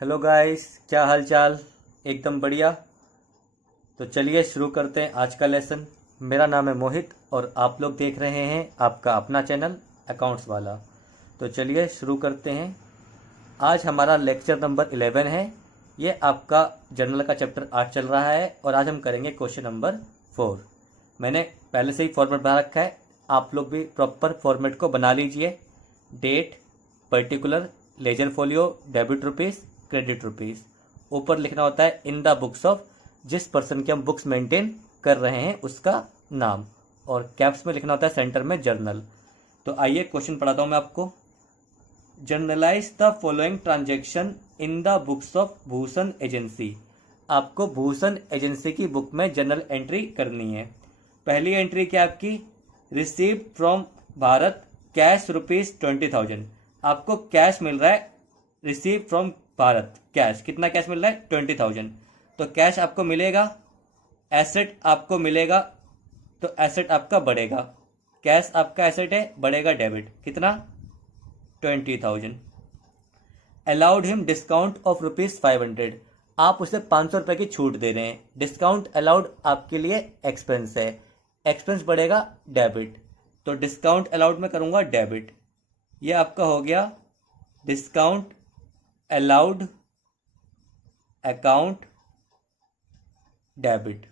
Hello guys, क्या हाल चाल। एकदम बढ़िया। तो चलिए शुरू करते हैं आज का लेसन। मेरा नाम है मोहित और आप लोग देख रहे हैं आपका अपना चैनल अकाउंट्स वाला। तो चलिए शुरू करते हैं। आज हमारा लेक्चर नंबर 11 है। ये आपका जर्नल का चैप्टर 8 चल रहा है और आज हम करेंगे क्वेश्चन नंबर 4। मैंने पहले से ही फॉर्मेट बना रखा है, आप लोग भी प्रॉपर फॉर्मेट को बना लीजिए। Date, particular, ledger folio, debit rupees, credit rupees. ऊपर लिखना होता है इन द बुक्स ऑफ, जिस पर्सन की हम बुक्स मेंटेन कर रहे हैं उसका नाम, और कैप्स में लिखना होता है सेंटर में जर्नल। तो आइए क्वेश्चन पढ़ाता हूँ मैं आपको। Generalized the following transaction in the books of Bhushan agency. आपको भूषण एजेंसी की बुक में जर्नल एंट्री करनी है। पहली एंट्री क्या आपकी? Receive from Bharat cash ₹20,000। आपको कैश मिल रहा है, रिसीव फ्रॉम भारत कैश। कितना कैश मिल रहा है? 20,000। तो कैश आपको मिलेगा, एसेट आपको मिलेगा, तो एसेट आपका बढ़ेगा। कैश आपका एसेट है, बढ़ेगा डेबिट। कितना? 20,000। Allowed him discount of ₹500। आप उसे 500 रुपये की छूट दे रहे हैं। डिस्काउंट अलाउड आपके लिए एक्सपेंस है, एक्सपेंस बढ़ेगा डेबिट। तो डिस्काउंट अलाउड में करूंगा डेबिट। ये आपका हो गया डिस्काउंट अलाउड अकाउंट डेबिट।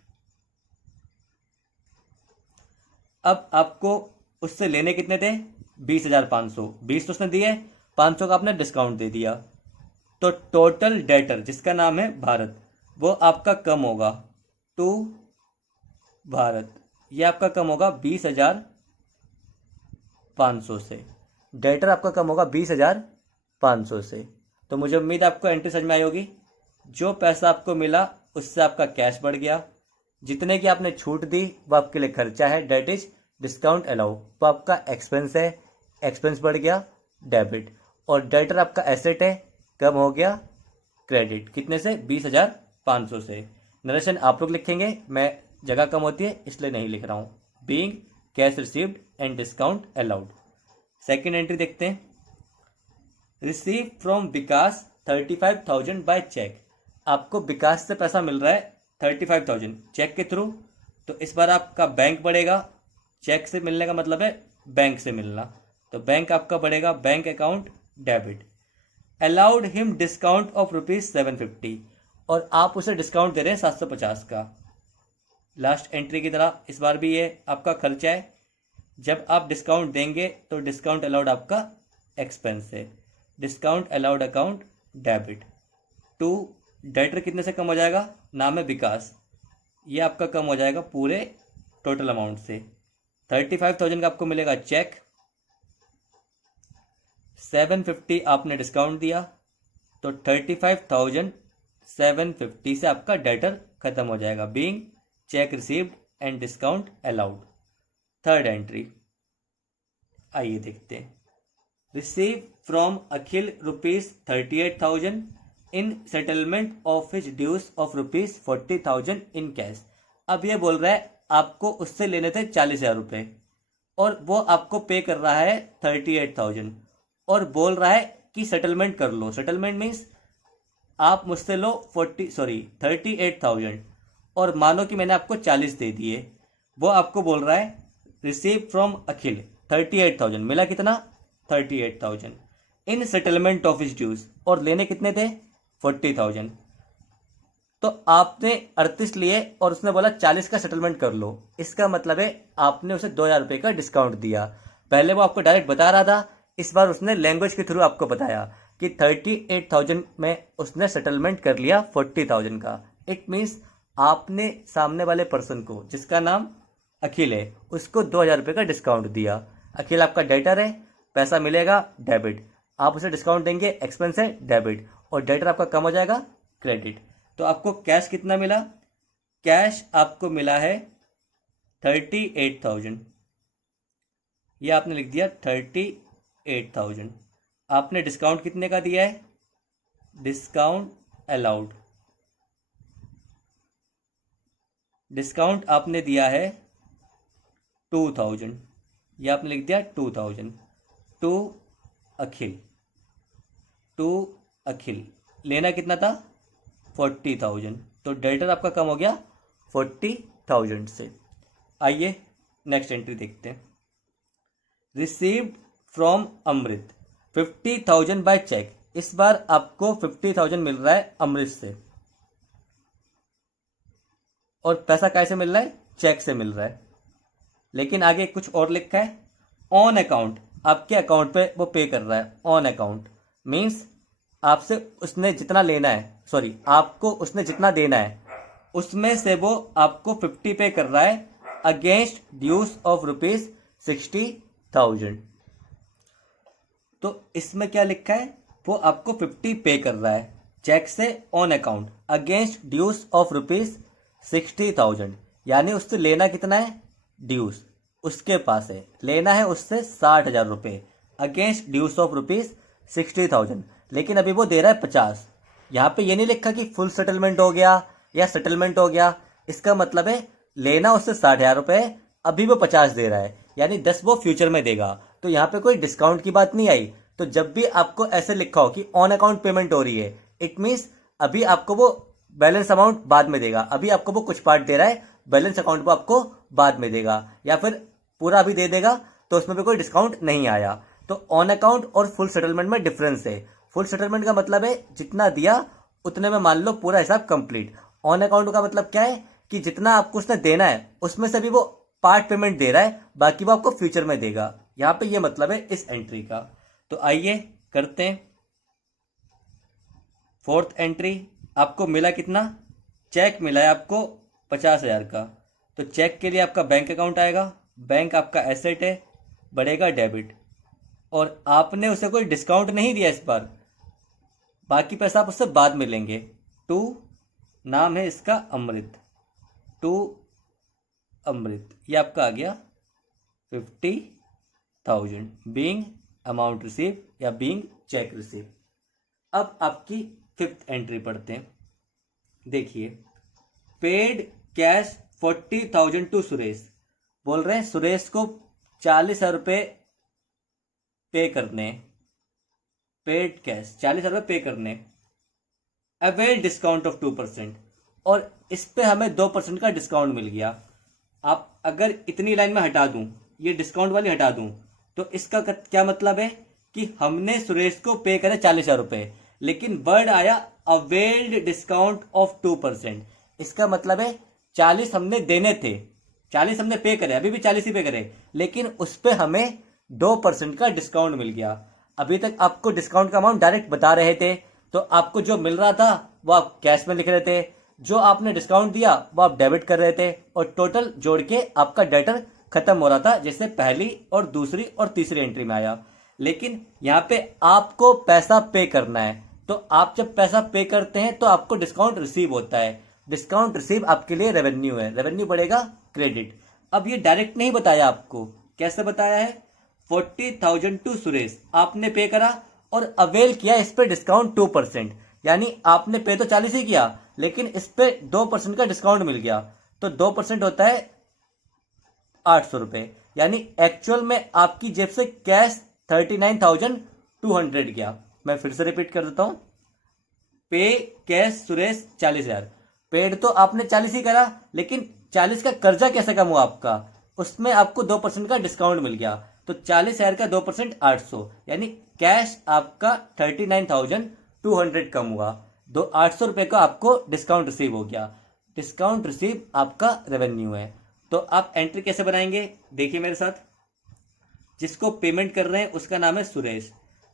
अब आपको उससे लेने कितने थे? 20,500। 20 तो उसने दिए, 500 का आपने डिस्काउंट दे दिया। तो टोटल डेटर जिसका नाम है भारत, वो आपका कम होगा टू भारत। ये आपका कम होगा 20,500 से। डेटर आपका कम होगा 20,500 से। तो मुझे उम्मीद है आपको एंट्री समझ में आई होगी। जो पैसा आपको मिला उससे आपका कैश बढ़ गया, जितने की आपने छूट दी वो आपके लिए खर्चा है, डेट इज डिस्काउंट अलाउ, वो आपका एक्सपेंस है, एक्सपेंस बढ़ गया डेबिट। और डेटर आपका एसेट है, कम हो गया क्रेडिट। कितने से? 20,500 से। नरेशन आप लोग लिखेंगे, मैं जगह कम होती है इसलिए नहीं लिख रहा हूँ। Being cash received and discount allowed. Second entry देखते हैं। Receive from Vikas 35,000 by cheque. आपको विकास से पैसा मिल रहा है 35,000 चेक के थ्रू। तो इस बार आपका बैंक बढ़ेगा। चेक से मिलने का मतलब है बैंक से मिलना, तो बैंक आपका बढ़ेगा, bank account debit. Allowed him discount of ₹750। और आप उसे डिस्काउंट दे रहे हैं 750 का। लास्ट एंट्री की तरह इस बार भी ये आपका खर्चा है। जब आप डिस्काउंट देंगे तो डिस्काउंट अलाउड आपका एक्सपेंस है, discount allowed account debit. To debtor कितने से कम हो जाएगा? नाम है विकास, ये आपका कम हो जाएगा पूरे टोटल अमाउंट से। 35,000 का आपको मिलेगा चेक, 750 आपने डिस्काउंट दिया, तो 35,750 से आपका डेटर खत्म हो जाएगा। Being cheque received and discount allowed. Third entry आइए देखते हैं। Receive from Akhil ₹38,000 in settlement of his dues of ₹40,000 in cash. अब ये बोल रहा है आपको उससे लेने थे 40,000 रुपये और वो आपको पे कर रहा है 38,000 और बोल रहा है कि सेटलमेंट कर लो। सेटलमेंट मीन्स आप मुझसे लो 38,000 और मानो कि मैंने आपको 40 दे दिए। वो आपको बोल रहा है रिसीव फ्रॉम अखिल 38,000, मिला कितना? 38,000 in settlement of his dues, और लेने कितने थे? 40,000। तो आपने 38 लिए और उसने बोला 40 का सेटलमेंट कर लो। इसका मतलब है आपने उसे 2,000 रुपये का डिस्काउंट दिया। पहले वो आपको डायरेक्ट बता रहा था, इस बार उसने लैंग्वेज के थ्रू आपको बताया कि 38,000 में उसने सेटलमेंट कर लिया 40,000 का। इट मीन्स आपने सामने वाले पर्सन को, जिसका नाम अखिल है, उसको 2,000 रुपये का डिस्काउंट दिया। अखिल आपका डेटर है, पैसा मिलेगा डेबिट। आप उसे डिस्काउंट देंगे, एक्सपेंस है डेबिट, और डेटर आपका कम हो जाएगा क्रेडिट। तो आपको कैश कितना मिला? कैश आपको मिला है 38,000। ये आपने लिख दिया 38,000। आपने डिस्काउंट कितने का दिया है? डिस्काउंट अलाउड, डिस्काउंट आपने दिया है 2,000। ये आपने लिख दिया 2,000 टू अखिल, टू अखिल। लेना कितना था 40,000, तो डेल्टर आपका कम हो गया 40,000 से। आइए नेक्स्ट एंट्री देखते हैं। Received from Amrit 50,000 by cheque. इस बार आपको 50,000 मिल रहा है अमृत से, और पैसा कैसे मिल रहा है, चेक से मिल रहा है। लेकिन आगे कुछ और लिखा है, ऑन अकाउंट, आपके अकाउंट पे वो पे कर रहा है। ऑन अकाउंट मीन्स आपसे उसने जितना लेना है, सॉरी आपको उसने जितना देना है उसमें से वो आपको 50 पे कर रहा है अगेंस्ट ड्यूज ऑफ ₹60,000। तो इसमें क्या लिखा है, वो आपको 50 पे कर रहा है चेक से on account against dues of ₹60,000, यानी उससे लेना कितना है, ड्यूज उसके पास है, लेना है उससे 60,000 रुपये अगेंस्ट ड्यूज ऑफ ₹60,000, लेकिन अभी वो दे रहा है 50। यहाँ पे ये नहीं लिखा कि फुल सेटलमेंट हो गया या सेटलमेंट हो गया, इसका मतलब है लेना उससे 60,000 रुपये, अभी वो 50 दे रहा है, यानी 10 वो फ्यूचर में देगा। तो यहाँ पे कोई डिस्काउंट की बात नहीं आई। तो जब भी आपको ऐसे लिखा हो कि ऑन अकाउंट पेमेंट हो रही है, इट मीन्स अभी आपको वो बैलेंस अमाउंट बाद में देगा, अभी आपको वो कुछ पार्ट दे रहा है, बैलेंस अकाउंट को आपको बाद में देगा, या फिर पूरा अभी दे देगा, तो उसमें भी कोई डिस्काउंट नहीं आया। तो ऑन अकाउंट और फुल सेटलमेंट में डिफरेंस है। फुल सेटलमेंट का मतलब है जितना दिया उतने में मान लो पूरा हिसाब कंप्लीट। ऑन अकाउंट का मतलब क्या है कि जितना आपको उसने देना है उसमें से भी वो पार्ट पेमेंट दे रहा है, बाकी वो आपको फ्यूचर में देगा। यहाँ पे ये मतलब है इस एंट्री का। तो आइए करते हैं फोर्थ एंट्री। आपको मिला कितना, चेक मिला है आपको 50,000 का। तो चेक के लिए आपका बैंक अकाउंट आएगा, बैंक आपका एसेट है, बढ़ेगा डेबिट, और आपने उसे कोई डिस्काउंट नहीं दिया इस बार, बाकी पैसा आप उससे बाद में लेंगे। टू, नाम है इसका अमृत, टू अमृत, ये आपका आ गया 50,000 बीइंग अमाउंट रिसीव या बीइंग चेक रिसीव। अब आपकी फिफ्थ एंट्री पढ़ते हैं। देखिए, पेड कैश 40,000 टू सुरेश। बोल रहे हैं सुरेश को 40,000 रुपये पे करने, पेड कैश 40,000 रुपये पे करने, अवेल डिस्काउंट ऑफ 2%, और इस पे हमें 2% का डिस्काउंट मिल गया। आप अगर इतनी लाइन में हटा दूं, ये डिस्काउंट वाली हटा दूं, तो इसका क्या मतलब है कि हमने सुरेश को पे करे 40,000 रुपये, लेकिन वर्ड आया अवेल्ड डिस्काउंट ऑफ 2%। इसका मतलब है 40 हमने देने थे, 40 हमने पे करे, अभी भी 40 ही पे करे, लेकिन उस पर हमें 2% का डिस्काउंट मिल गया। अभी तक आपको डिस्काउंट का अमाउंट डायरेक्ट बता रहे थे, तो आपको जो मिल रहा था वो आप कैश में लिख रहे थे, जो आपने डिस्काउंट दिया वो आप डेबिट कर रहे थे, और टोटल जोड़ के आपका डेटर खत्म हो रहा था, जैसे पहली और दूसरी और तीसरी एंट्री में आया। लेकिन यहाँ पे आपको पैसा पे करना है, तो आप जब पैसा पे करते हैं तो आपको डिस्काउंट रिसीव होता है। डिस्काउंट रिसीव आपके लिए रेवेन्यू है, रेवेन्यू बढ़ेगा क्रेडिट। अब ये डायरेक्ट नहीं बताया आपको, कैसे बताया है, 40,000 टू सुरेश आपने पे करा और अवेल किया इस पे डिस्काउंट 2%, यानी आपने पे तो 40 ही किया, लेकिन इस पे 2% का डिस्काउंट मिल गया। तो 2% होता है 800 रुपये, यानी एक्चुअल में आपकी जेब से कैश 39,200 गया। मैं फिर से रिपीट कर देता हूं, पे कैश सुरेश 40,000, पेड तो आपने 40 ही करा, लेकिन 40 का कर्जा कैसे कम हुआ आपका, उसमें आपको 2% का डिस्काउंट मिल गया। तो 40,000 का 2% 800, यानी कैश आपका 39,200 कम हुआ। 800 रुपये का आपको डिस्काउंट रिसीव हो गया। डिस्काउंट रिसीव आपका रेवेन्यू है। तो आप एंट्री कैसे बनाएंगे, देखिए मेरे साथ। जिसको पेमेंट कर रहे हैं उसका नाम है सुरेश,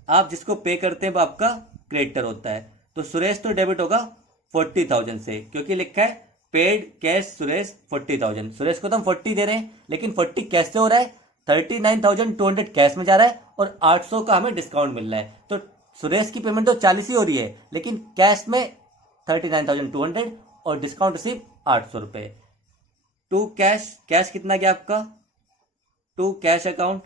आप जिसको पे करते हैं वो आपका क्रेडिटर होता है। तो सुरेश तो डेबिट होगा 40,000 से, क्योंकि लिखा है पेड कैश सुरेश 40,000। सुरेश को तो हम 40 दे रहे हैं, लेकिन 40 कैश से हो रहा है, 39,200 कैश में जा रहा है, और 800 का हमें डिस्काउंट मिल रहा है। तो सुरेश की पेमेंट तो 40 ही हो रही है, लेकिन कैश में 39,200 और डिस्काउंट रिसीव 800 रुपये। टू कैश, कैश कितना गया आपका, टू कैश अकाउंट,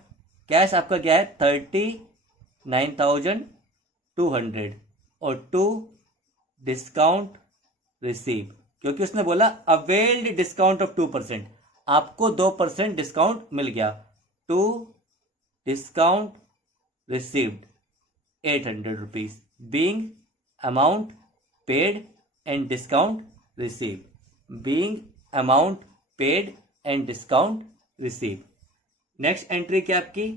कैश आपका गया है 39,200, और टू डिस्काउंट रिसीव, क्योंकि उसने बोला अवेल्ड डिस्काउंट ऑफ 2%, आपको 2% डिस्काउंट मिल गया। To discount received 800 rupees being amount paid and discount receive. Being amount paid and discount receive. Next entry क्या आपकी,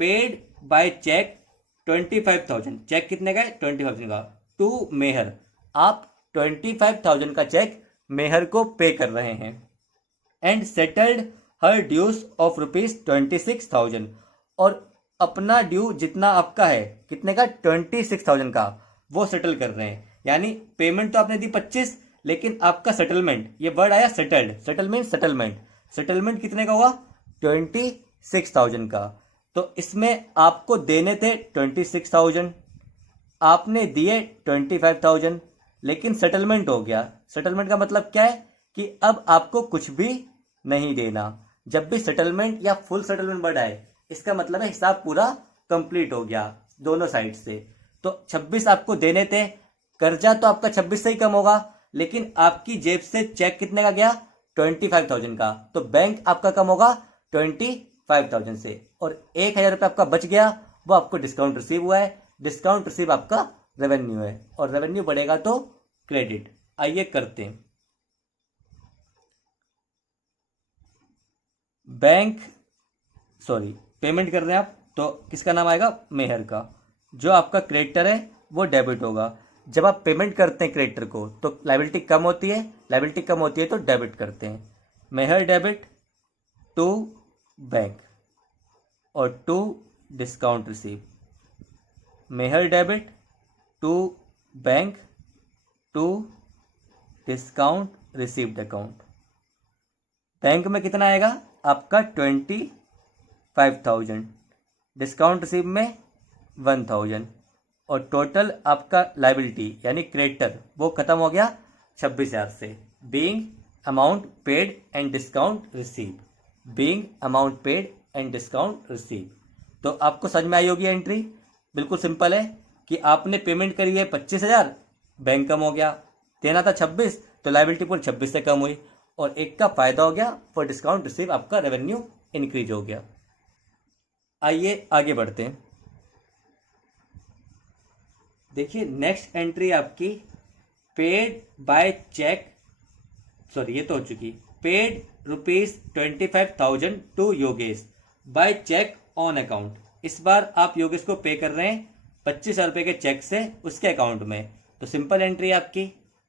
पेड बाय चेक 25,000। चेक कितने का है, 25,000 का, टू मेहर। आप 25,000 का चेक मेहर को पे कर रहे हैं। And settled her dues of ₹26,000। और अपना ड्यू जितना आपका है, कितने का, 26,000 का, वो सेटल कर रहे हैं। यानी पेमेंट तो आपने दी 25, लेकिन आपका सेटलमेंट, ये वर्ड आया सेटल्ड, सेटलमेंट सेटलमेंट सेटलमेंट कितने का हुआ, 26,000 का। तो इसमें आपको देने थे 26,000, आपने दिए 25,000, लेकिन सेटलमेंट हो गया। सेटलमेंट का मतलब क्या है कि अब आपको कुछ भी नहीं देना। जब भी सेटलमेंट या फुल सेटलमेंट वर्ड आए, इसका मतलब है हिसाब पूरा कंप्लीट हो गया दोनों साइड से। तो 26 आपको देने थे, कर्जा तो आपका 26 से ही कम होगा, लेकिन आपकी जेब से चेक कितने का गया, 25,000 का। तो बैंक आपका कम होगा 25,000 से, और 1,000 रुपये आपका बच गया, वो आपको डिस्काउंट रिसीव हुआ है। डिस्काउंट रिसीव आपका रेवेन्यू है, और रेवेन्यू बढ़ेगा तो क्रेडिट। आइए करते हैं। बैंक सॉरी पेमेंट कर रहे हैं आप, तो किसका नाम आएगा, मेहर का। जो आपका क्रेडिटर है वो डेबिट होगा। जब आप पेमेंट करते हैं क्रेडिटर को, तो लाइबिलिटी कम होती है, लाइबिलिटी कम होती है तो डेबिट करते हैं। मेहर डेबिट टू बैंक और to discount receive. Mehar debit to bank to discount received account. Bank में कितना आएगा आपका, 25,000, डिस्काउंट रिसीव में 1,000, और टोटल आपका लाइबिलिटी यानी क्रेडिटर वो खत्म हो गया 26,000 से। Being amount paid and discount receive. Being amount paid and discount receive. तो आपको समझ में आई होगी एंट्री। बिल्कुल सिंपल है कि आपने पेमेंट करी है 25,000, बैंक कम हो गया, देना था 26, तो लाइबिलिटी पूरी 26 से कम हुई, और एक का फायदा हो गया, फॉर डिस्काउंट रिसीव आपका रेवेन्यू इंक्रीज हो गया। आइए आगे बढ़ते हैं। देखिए नेक्स्ट एंट्री आपकी, पेड बाय चेक, सॉरी ये तो हो चुकी, paid ₹25,000 to Yogesh by cheque on account. इस बार आप योगेश को पे कर रहे हैं 25,000 रुपये के चेक से उसके अकाउंट में। तो सिंपल एंट्री आपकी,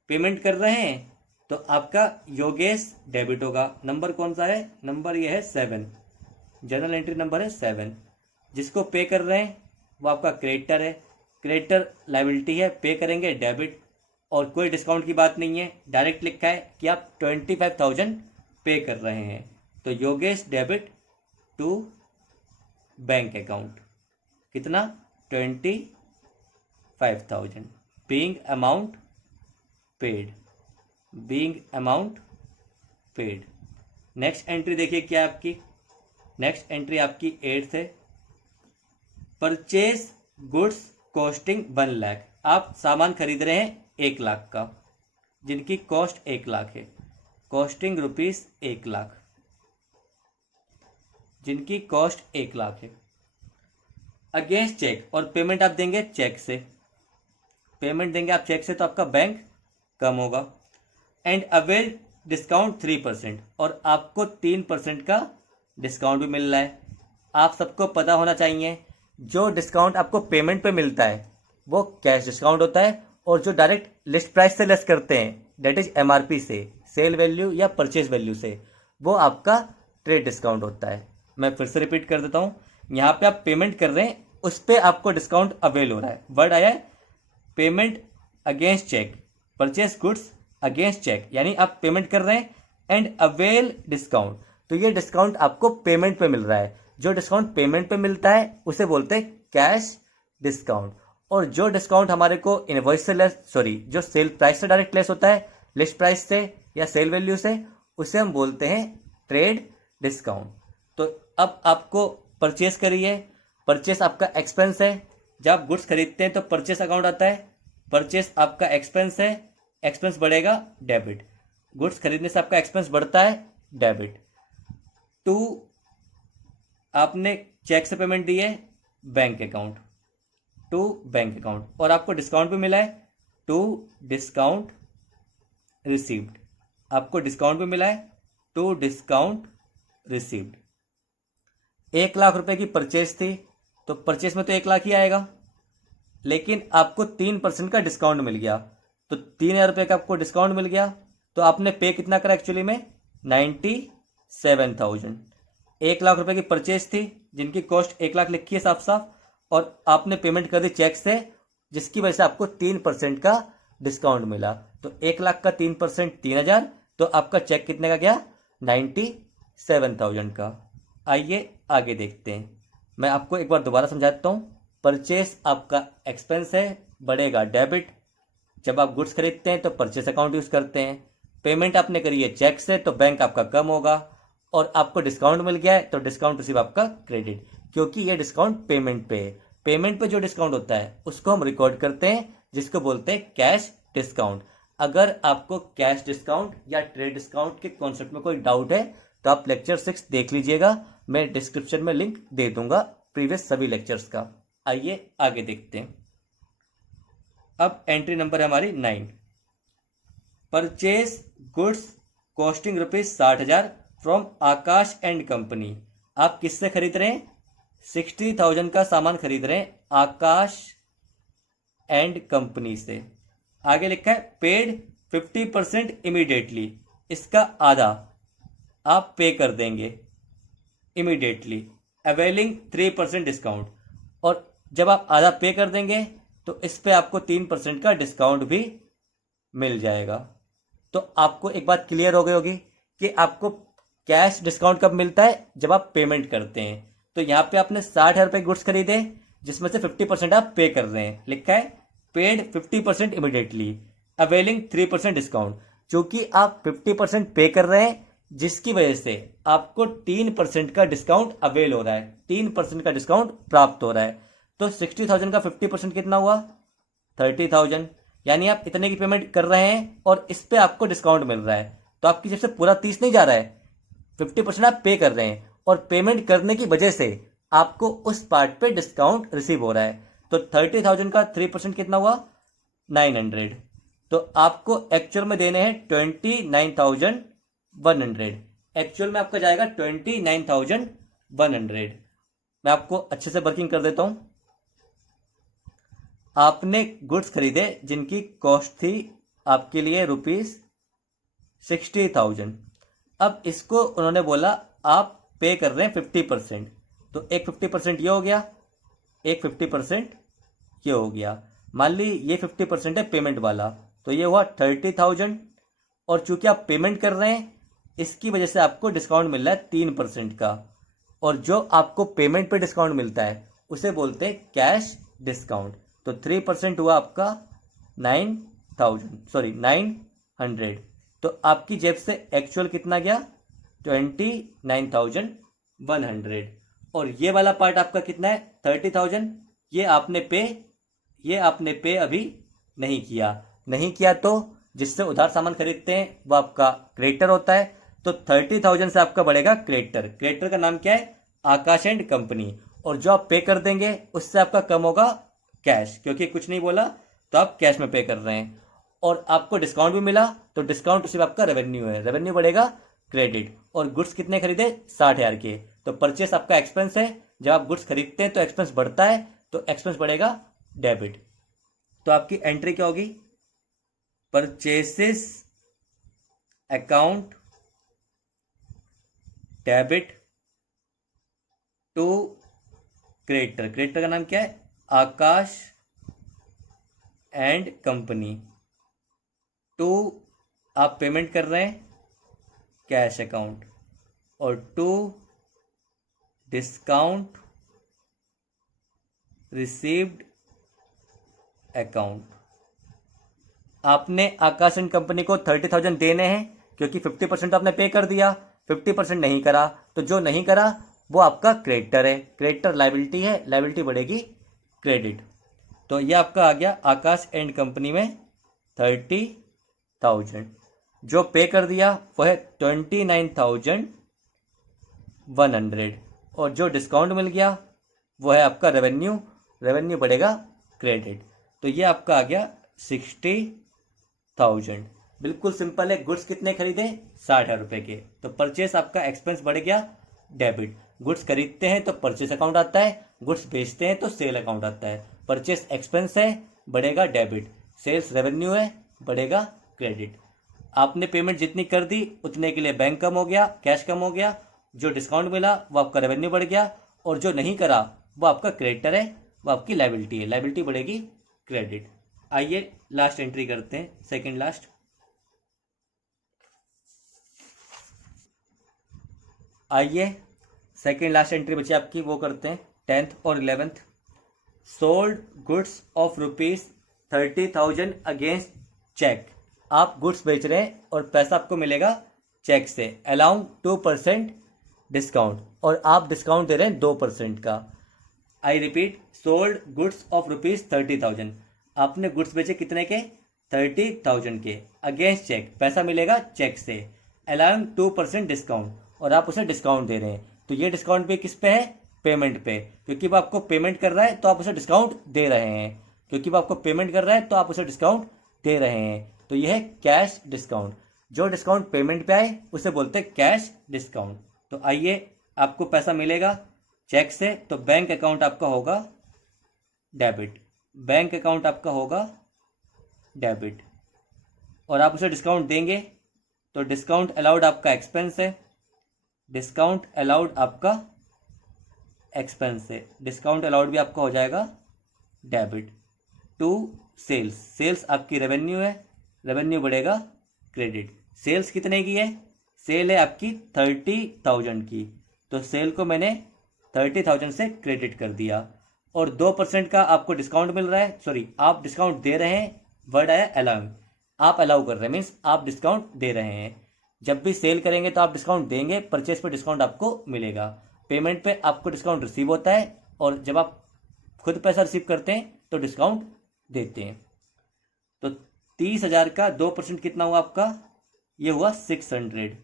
पेमेंट कर रहे हैं तो आपका योगेश डेबिट होगा। नंबर कौन सा है, नंबर ये है 7, जनरल एंट्री नंबर है 7। जिसको पे कर रहे हैं वो आपका क्रेडिटर है, क्रेडिटर लाइबिलिटी है, पे करेंगे डेबिट, और कोई डिस्काउंट की बात नहीं है, डायरेक्ट लिखा है कि आप 25,000 पे कर रहे हैं। तो Yogesh debit to bank account, कितना, 25,000। Being amount paid, being amount paid. Next entry देखिए क्या आपकी, नेक्स्ट एंट्री आपकी 8th है, परचेज गुड्स कॉस्टिंग 1 लाख। आप सामान खरीद रहे हैं 1 लाख का, जिनकी कॉस्ट 1 लाख है, कॉस्टिंग ₹1 लाख, जिनकी कॉस्ट 1 लाख है। अगेंस्ट चेक, और पेमेंट आप देंगे चेक से, पेमेंट देंगे आप चेक से तो आपका बैंक कम होगा। एंड अवेल डिस्काउंट 3%, और आपको 3% का डिस्काउंट भी मिल रहा है। आप सबको पता होना चाहिए, जो डिस्काउंट आपको पेमेंट पे मिलता है वो कैश डिस्काउंट होता है, और जो डायरेक्ट लिस्ट प्राइस से लेस करते हैं, डेट इज MRP से, सेल वैल्यू या परचेज वैल्यू से, वो आपका ट्रेड डिस्काउंट होता है। मैं फिर से रिपीट कर देता हूँ, यहाँ पे आप पेमेंट कर रहे हैं, उस पर आपको डिस्काउंट अवेल हो रहा है। वर्ड आया है payment against cheque, purchase goods against cheque, यानी आप पेमेंट कर रहे हैं एंड अवेल डिस्काउंट, तो ये डिस्काउंट आपको पेमेंट पे मिल रहा है। जो डिस्काउंट पेमेंट पे मिलता है उसे बोलते हैं कैश डिस्काउंट, और जो डिस्काउंट हमारे को इनवॉइस से लेस, सॉरी जो सेल प्राइस से डायरेक्ट लेस होता है, लिस्ट प्राइस से या सेल वैल्यू से, उसे हम बोलते हैं ट्रेड डिस्काउंट। तो अब आपको परचेस करिए, परचेस आपका एक्सपेंस है, जब आप गुड्स खरीदते हैं तो परचेस अकाउंट आता है, परचेस आपका एक्सपेंस है, एक्सपेंस बढ़ेगा डेबिट, गुड्स खरीदने से आपका एक्सपेंस बढ़ता है डेबिट। टू आपने चेक से पेमेंट दी है bank account, to bank account, और आपको डिस्काउंट भी मिला है टू डिस्काउंट रिसीव्ड, आपको डिस्काउंट भी मिला है, टू डिस्काउंट रिसीव्ड। 1,00,000 रुपए की परचेस थी, तो परचेस में तो 1,00,000 ही आएगा, लेकिन आपको 3% का डिस्काउंट मिल गया, तो 3,000 रुपये का आपको डिस्काउंट मिल गया, तो आपने पे कितना करा एक्चुअली में 97,000। 1,00,000 रुपए की परचेस थी जिनकी कॉस्ट 1,00,000 लिखी है साफ साफ, और आपने पेमेंट कर दी चेक से, जिसकी वजह से आपको 3% का डिस्काउंट मिला। तो 1,00,000 का 3% 3,000, तो आपका चेक कितने का गया 97,000 का। आइए आगे देखते हैं, मैं आपको एक बार दोबारा समझाता हूँ। परचेस आपका एक्सपेंस है, बढ़ेगा डेबिट। जब आप गुड्स खरीदते हैं तो परचेस अकाउंट यूज करते हैं। पेमेंट आपने करी है चेक से, तो बैंक आपका कम होगा, और आपको डिस्काउंट मिल गया है तो डिस्काउंट रिसीव आपका क्रेडिट, क्योंकि ये डिस्काउंट पेमेंट पे है। पेमेंट पे जो डिस्काउंट होता है उसको हम रिकॉर्ड करते हैं, जिसको बोलते हैं कैश डिस्काउंट। अगर आपको कैश डिस्काउंट या ट्रेड डिस्काउंट के कॉन्सेप्ट में कोई डाउट है तो आप लेक्चर 6 देख लीजिएगा, मैं डिस्क्रिप्शन में लिंक दे दूंगा प्रीवियस सभी लेक्चर्स का। आइए आगे देखते हैं। अब एंट्री नंबर है हमारी 9, purchase goods costing ₹60,000 from Akash and company. आप किससे खरीद रहे हैं 60,000 का सामान खरीद रहे हैं आकाश एंड कंपनी से। आगे लिखा है पेड 50% इमीडिएटली, इसका आधा आप पे कर देंगे इमीडिएटली, अवेलिंग 3% डिस्काउंट। और जब आप आधा पे कर देंगे तो इस पे आपको 3% का डिस्काउंट भी मिल जाएगा। तो आपको एक बात क्लियर हो गई होगी कि आपको कैश डिस्काउंट कब मिलता है, जब आप पेमेंट करते हैं। तो यहाँ पे आपने 60,000 रुपए गुड्स खरीदे, जिसमें से 50% आप पे कर रहे हैं, लिखा है पेड 50% इमीडिएटली, अवेलिंग 3% डिस्काउंट। चूंकि आप 50% पे कर रहे हैं, जिसकी वजह से आपको 3% का डिस्काउंट अवेल हो रहा है, 3% का डिस्काउंट प्राप्त हो रहा है। तो 60,000 का 50% कितना हुआ 30,000, यानी आप इतने की पेमेंट कर रहे हैं और इस पे आपको डिस्काउंट मिल रहा है। तो आपकी जब से पूरा 30 नहीं जा रहा है, 50% आप पे कर रहे हैं, और पेमेंट करने की वजह से आपको उस पार्ट पे डिस्काउंट रिसीव हो रहा है। तो 30,000 का 3% कितना हुआ 900। तो आपको एक्चुअल में देने हैं 29,100। एक्चुअल में आपका जाएगा 29,100। मैं आपको अच्छे से वर्किंग कर देता हूं। आपने गुड्स खरीदे जिनकी कॉस्ट थी आपके लिए ₹60,000। अब इसको उन्होंने बोला आप पे कर रहे हैं 50%, तो एक 50% ये हो गया, एक 50% ये हो गया। मान ली ये 50% है पेमेंट वाला, तो ये हुआ 30,000। और चूंकि आप पेमेंट कर रहे हैं, इसकी वजह से आपको डिस्काउंट मिल रहा है 3% का, और जो आपको पेमेंट पे डिस्काउंट मिलता है उसे बोलते हैं कैश डिस्काउंट। तो 3% हुआ आपका 900। तो आपकी जेब से एक्चुअल कितना गया 29,100। और ये वाला पार्ट आपका कितना है 30,000। ये आपने पे अभी नहीं किया तो जिससे उधार सामान खरीदते हैं वो आपका क्रेडिटर होता है। तो 30,000 से आपका बढ़ेगा क्रेडिटर का नाम क्या है आकाश एंड कंपनी। और जो आप पे कर देंगे उससे आपका कम होगा कैश, क्योंकि कुछ नहीं बोला तो आप कैश में पे कर रहे हैं। और आपको डिस्काउंट भी मिला, तो डिस्काउंट सिर्फ आपका रेवेन्यू है, रेवेन्यू बढ़ेगा क्रेडिट। और गुड्स कितने खरीदे 60,000 के, तो परचेस आपका एक्सपेंस है। जब आप गुड्स खरीदते हैं तो एक्सपेंस बढ़ता है, तो एक्सपेंस बढ़ेगा डेबिट। तो आपकी एंट्री क्या होगी purchases account debit to creditor का नाम क्या है आकाश एंड कंपनी। टू आप पेमेंट कर रहे हैं कैश अकाउंट, और टू डिस्काउंट रिसीव्ड अकाउंट। आपने आकाश एंड कंपनी को 30,000 देने हैं, क्योंकि 50% आपने पे कर दिया, 50% नहीं करा, तो जो नहीं करा वो आपका क्रेडिटर है। क्रेडिटर लायबिलिटी है, लायबिलिटी बढ़ेगी क्रेडिट। तो ये आपका आ गया आकाश एंड कंपनी में 30,000। जो पे कर दिया वो है 29,100, और जो डिस्काउंट मिल गया वो है आपका रेवेन्यू बढ़ेगा क्रेडिट। तो ये आपका आ गया 60,000। बिल्कुल सिंपल है। गुड्स कितने खरीदे? 60,000 के। तो परचेस आपका एक्सपेंस बढ़ गया, डेबिट। गुड्स खरीदते हैं तो परचेस अकाउंट आता है, गुड्स बेचते हैं तो सेल अकाउंट आता है। परचेस एक्सपेंस है, बढ़ेगा डेबिट। सेल्स रेवेन्यू है, बढ़ेगा क्रेडिट। आपने पेमेंट जितनी कर दी उतने के लिए बैंक कम हो गया, कैश कम हो गया। जो डिस्काउंट मिला वो आपका रेवेन्यू बढ़ गया, और जो नहीं करा वो आपका क्रेडिटर है, वो आपकी लायबिलिटी है। लायबिलिटी बढ़ेगी, क्रेडिट। आइए लास्ट एंट्री करते हैं, सेकंड लास्ट। आइए सेकंड लास्ट एंट्री बची आपकी, वो करते हैं 10th और 11th। Sold goods of ₹30,000 against cheque. आप गुड्स बेच रहे हैं और पैसा आपको मिलेगा चेक से, अलाउंग 2% डिस्काउंट, और आप डिस्काउंट दे रहे हैं 2% का। I repeat, sold goods of ₹30,000। आपने गुड्स बेचे कितने के? 30,000 के, अगेंस्ट चेक, पैसा मिलेगा चेक से, अलाउंग 2% डिस्काउंट, और आप उसे डिस्काउंट दे रहे हैं। तो ये डिस्काउंट भी किस पे है? पेमेंट पे। क्योंकि वो आपको पेमेंट कर रहा है तो आप उसे डिस्काउंट दे रहे हैं। क्योंकि वो आपको पेमेंट कर रहा है तो आप उसे डिस्काउंट दे रहे हैं। तो यह है कैश डिस्काउंट। जो डिस्काउंट पेमेंट पे आए उसे बोलते हैं कैश डिस्काउंट। तो आइए, आपको पैसा मिलेगा चेक से, तो बैंक अकाउंट आपका होगा डेबिट। बैंक अकाउंट आपका होगा डेबिट, और आप उसे डिस्काउंट देंगे तो डिस्काउंट अलाउड आपका एक्सपेंस है, डिस्काउंट अलाउड आपका एक्सपेंस है, डिस्काउंट अलाउड भी आपका हो जाएगा डेबिट। टू सेल्स, सेल्स आपकी रेवेन्यू है, रेवेन्यू बढ़ेगा क्रेडिट। सेल्स कितने की है? सेल है आपकी 30,000 की, तो सेल को मैंने 30,000 से क्रेडिट कर दिया, और 2% का आपको डिस्काउंट मिल रहा है। सॉरी, आप डिस्काउंट दे रहे हैं, वर्ड आया अलाउ। आप अलाउ कर रहे हैं मीन्स आप डिस्काउंट दे रहे हैं। जब भी सेल करेंगे तो आप डिस्काउंट देंगे, परचेस पे डिस्काउंट आपको मिलेगा, पेमेंट पे आपको डिस्काउंट रिसीव होता है, और जब आप खुद पैसा रिसीव करते हैं तो डिस्काउंट देते हैं। तो 30,000 का 2% कितना हुआ आपका? ये हुआ 600,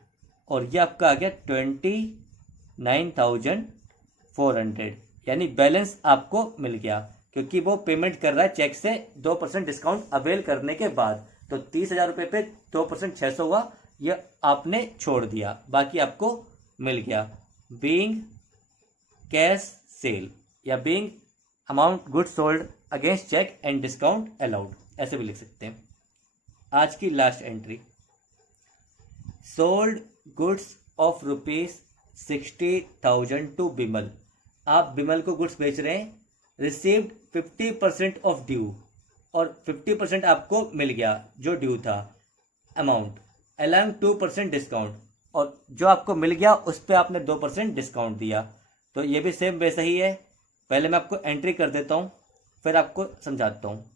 और ये आपका आ गया 29,400, यानी बैलेंस आपको मिल गया, क्योंकि वो पेमेंट कर रहा है चेक से 2% डिस्काउंट अवेल करने के बाद। तो 30,000 रुपये पे 2% 600 हुआ, ये आपने छोड़ दिया, बाकी आपको मिल गया। बीइंग कैश सेल, या being amount goods sold against cheque and discount allowed, ऐसे भी लिख सकते हैं। आज की last entry, sold goods of ₹60,000 to Bimal. आप बिमल को गुड्स बेच रहे हैं, रिसीव्ड 50% ऑफ ड्यू, और 50% आपको मिल गया जो ड्यू था अमाउंट, अलाउंग 2% डिस्काउंट, और जो आपको मिल गया उस पर आपने 2% डिस्काउंट दिया। तो ये भी सेम वैसा ही है। पहले मैं आपको एंट्री कर देता हूँ, फिर आपको समझाता हूँ।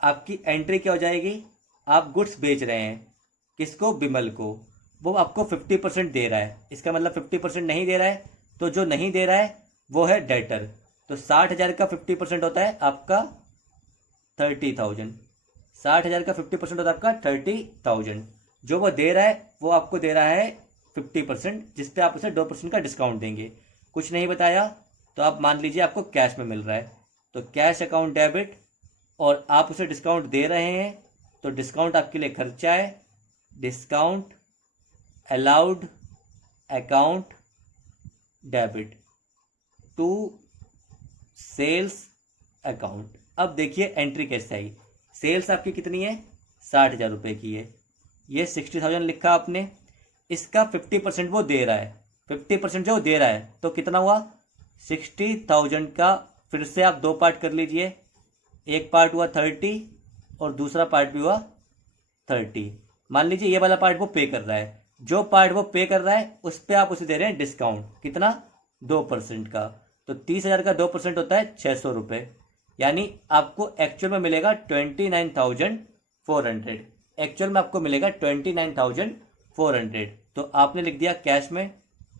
आपकी एंट्री क्या हो जाएगी? आप गुड्स बेच रहे हैं, किसको? बिमल को। वो आपको 50% दे रहा है, इसका मतलब 50% नहीं दे रहा है, तो जो नहीं दे रहा है वो है डेटर। तो 60,000 का 50% होता है आपका 30,000। 60,000 का 50% होता है आपका 30,000। जो वो दे रहा है वो आपको दे रहा है 50%, जिस पे आप उसे 2% का डिस्काउंट देंगे। कुछ नहीं बताया तो आप मान लीजिए आपको कैश में मिल रहा है, तो कैश अकाउंट डेबिट, और आप उसे डिस्काउंट दे रहे हैं तो डिस्काउंट आपके लिए खर्चा है, discount allowed account debit to sales account. अब देखिए एंट्री कैसे आई। सेल्स आपकी कितनी है? 60,000 रुपये की है, ये 60,000 लिखा आपने, इसका 50% वो दे रहा है, 50% जो दे रहा है तो कितना हुआ? 60,000 का फिर से आप दो पार्ट कर लीजिए, एक पार्ट हुआ 30 और दूसरा पार्ट भी हुआ 30। मान लीजिए ये वाला पार्ट वो पे कर रहा है, जो पार्ट वो पे कर रहा है उस पर आप उसे दे रहे हैं डिस्काउंट, कितना? 2% का। तो 30,000 का 2% होता है 600 रुपये, यानी आपको एक्चुअल में मिलेगा 29,400। एक्चुअल में आपको मिलेगा 29,400। तो आपने लिख दिया कैश में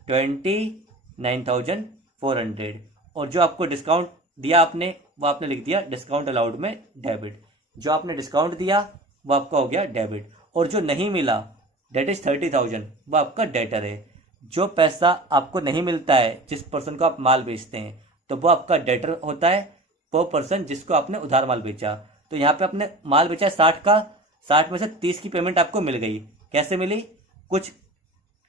29,400, और जो आपको डिस्काउंट दिया आपने वो आपने लिख दिया डिस्काउंट अलाउड में डेबिट। जो आपने डिस्काउंट दिया वो आपका हो गया डेबिट, और जो नहीं मिला डेट इज 30,000 वो आपका डेटर है। जो पैसा आपको नहीं मिलता है जिस पर्सन को आप माल बेचते हैं तो वो आपका डेटर होता है, वो पर्सन जिसको आपने उधार माल बेचा। तो यहाँ पे आपने माल बेचा 60 का, 60 में से 30 की पेमेंट आपको मिल गई। कैसे मिली? कुछ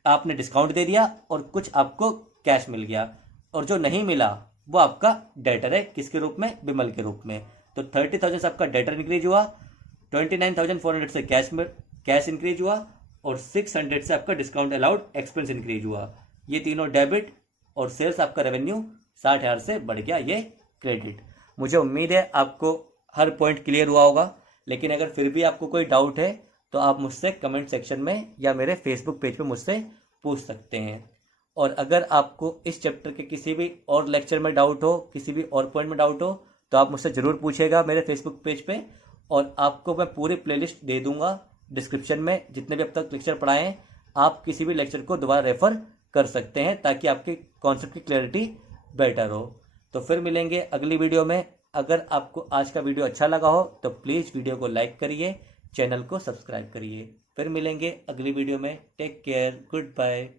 आपने डिस्काउंट दे दिया और कुछ आपको कैश मिल गया, और जो नहीं मिला वो आपका डेटर है। किसके रूप में? बिमल के रूप में। तो 30,000 से आपका डेटर इंक्रीज हुआ, 29,400 से कैश इंक्रीज हुआ, और 600 से आपका डिस्काउंट अलाउड एक्सपेंस इंक्रीज हुआ। ये तीनों डेबिट, और सेल्स आपका रेवेन्यू 60,000 से बढ़ गया, ये क्रेडिट। मुझे उम्मीद है आपको हर पॉइंट क्लियर हुआ होगा, लेकिन अगर फिर भी आपको कोई डाउट है तो आप मुझसे कमेंट सेक्शन में या मेरे फेसबुक पेज पे मुझसे पूछ सकते हैं। और अगर आपको इस चैप्टर के किसी भी और लेक्चर में डाउट हो, किसी भी और पॉइंट में डाउट हो, तो आप मुझसे ज़रूर पूछिएगा मेरे फेसबुक पेज पे, और आपको मैं पूरी प्लेलिस्ट दे दूंगा डिस्क्रिप्शन में। जितने भी अब तक लेक्चर पढ़ाए हैं, आप किसी भी लेक्चर को दोबारा रेफ़र कर सकते हैं, ताकि आपके कॉन्सेप्ट की क्लैरिटी बेटर हो। तो फिर मिलेंगे अगली वीडियो में। अगर आपको आज का वीडियो अच्छा लगा हो तो प्लीज़ वीडियो को लाइक करिए, चैनल को सब्सक्राइब करिए। फिर मिलेंगे अगली वीडियो में। Take care, good bye.